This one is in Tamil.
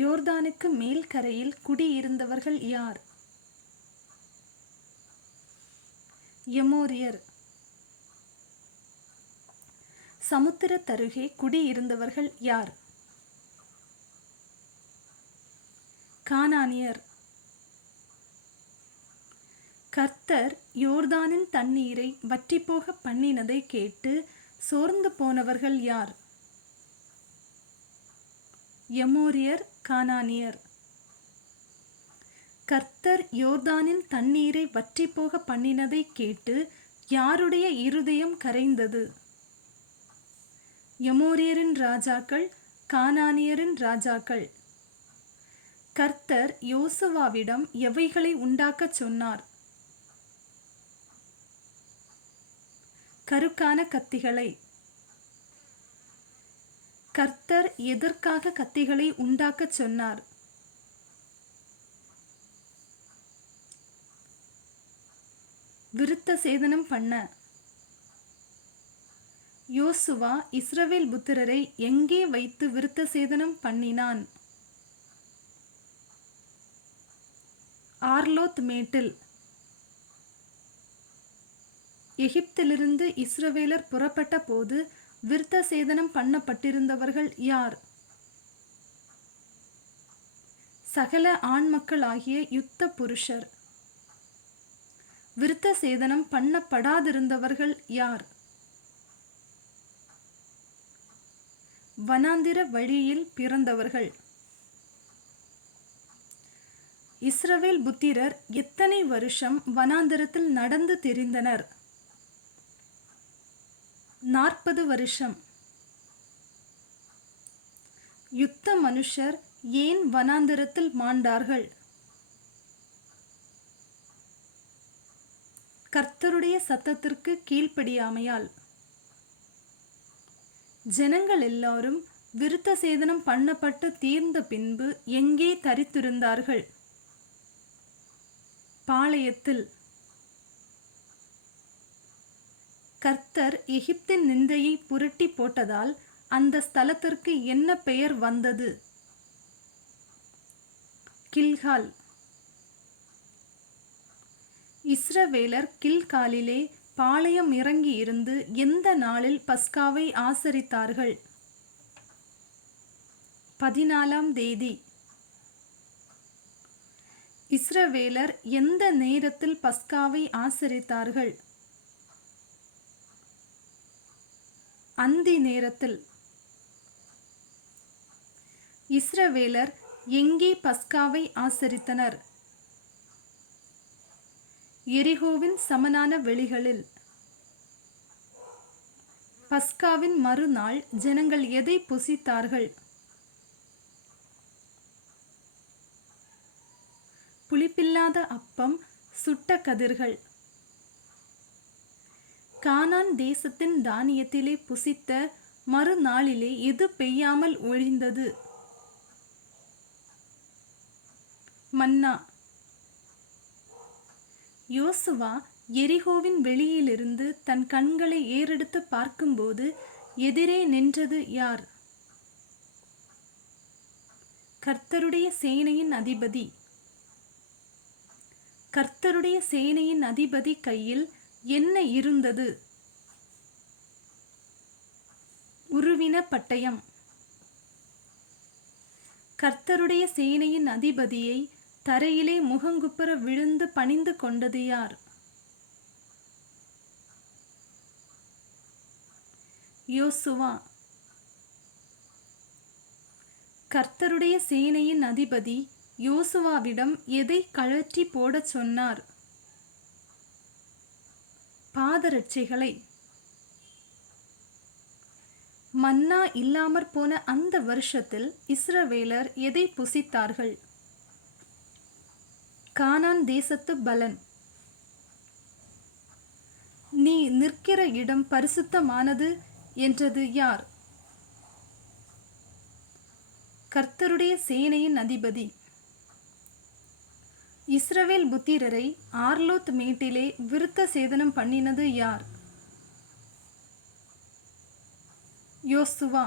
யோர்தானுக்கு மேல் கரையில் குடியிருந்தவர்கள் யார்? எமோரியர். சமுத்திரத்தருகே குடியிருந்தவர்கள் யார்? கானானியர். கர்த்தர் யோர்தானின் தண்ணீரை வற்றிப்போக பண்ணினதை கேட்டு சோர்ந்து போனவர்கள் யார்? எமோரியர், கானானியர். கர்த்தர் யோர்தானின் தண்ணீரை வற்றிப்போக பண்ணினதை கேட்டு யாருடைய இருதயம் கரைந்தது? எமோரியரின் ராஜாக்கள், கானானியரின் ராஜாக்கள். கர்த்தர் யோசுவாவிடம் எவைகளை உண்டாக்கச் சொன்னார்? கருக்கான கத்திகளை. கர்த்தர் எதற்காக கத்திகளை உண்டாக்கச் சொன்னார்? விருத்த சேதனம் பண்ண. யோசுவா இஸ்ரவேல் புத்திரரை எங்கே வைத்து விருத்த சேதனம் பண்ணினான்? ஆர்லோத் மேட்டில். எகிப்திலிருந்து இஸ்ரவேலர் புறப்பட்ட போது விருத்த சேதனம் பண்ணப்பட்டிருந்தவர்கள் யார்? சகல ஆண் மக்கள் ஆகிய யுத்த புருஷர். விருத்த சேதனம் பண்ணப்படாதிருந்தவர்கள் யார்? வனாந்திர வழியில் பிறந்தவர்கள். இஸ்ரவேல் புத்திரர் எத்தனை வருஷம் வனாந்தரத்தில் நடந்து திரிந்தனர்? 40 வருஷம். யுத்த மனுஷர் ஏன் வனாந்தரத்தில் மாண்டார்கள்? கர்த்தருடைய சத்தத்திற்கு கீழ்ப்படியாமையால். ஜனங்கள் எல்லாரும் விருத்த சேதனம் பண்ணப்பட்டு தீர்ந்த பின்பு எங்கே தரித்திருந்தார்கள்? பாளையத்தில். கர்த்தர் எகிப்தின் நிந்தையை புரட்டி போட்டதால் அந்த ஸ்தலத்திற்கு என்ன பெயர் வந்தது? கில்கால். இஸ்ரவேலர் கில்காலிலே பாளையம் இறங்கி இருந்து எந்த நாளில் பஸ்காவை ஆசரித்தார்கள்? 14ஆம் தேதி. இஸ்ரவேலர் எந்த நேரத்தில் பஸ்காவை ஆசரித்தார்கள்? அந்தி நேரத்தில். இஸ்ரவேலர் எங்கே பஸ்காவை ஆசரித்தனர்? எரிகோவின் சமனான வெளிகளில். பஸ்காவின் மறுநாள் ஜனங்கள் எதை புசித்தார்கள்? புளிப்பில்லாத அப்பம், சுட்ட கதிர்கள். கானான் தேசத்தின் தானியத்திலே புசித்த மறுநாளிலே எது பெய்யாமல் ஒழிந்தது? மன்னா. யோசுவா எரிகோவின் வெளியிலிருந்து தன் கண்களை ஏறெடுத்து பார்க்கும்போது எதிரே நின்றது யார்? கர்த்தருடைய சேனையின் அதிபதி. கர்த்தருடைய சேனையின் அதிபதி கையில் என்ன இருந்தது? உருவின பட்டயம். கர்த்தருடைய சேனையின் அதிபதியை தரையிலே முகங்குப்புற விழுந்து பணிந்து கொண்டது யார்? யோசுவா. கர்த்தருடைய சேனையின் அதிபதி யோசுவாவிடம் எதை கழற்றி போடச் சொன்னார்? பாதரட்சைகளை. மன்னா இல்லாமற் போன அந்த வருஷத்தில் இஸ்ரவேலர் எதை புசித்தார்கள்? கானான் தேசத்து பலன். நீ நிற்கிற இடம் பரிசுத்தமானது என்றது யார்? கர்த்தருடைய சேனையின் அதிபதி. இஸ்ரவேல் புத்திரரை ஆர்லோத் மேட்டிலே விருத்த சேதனம் பண்ணினது யார்? யோசுவா.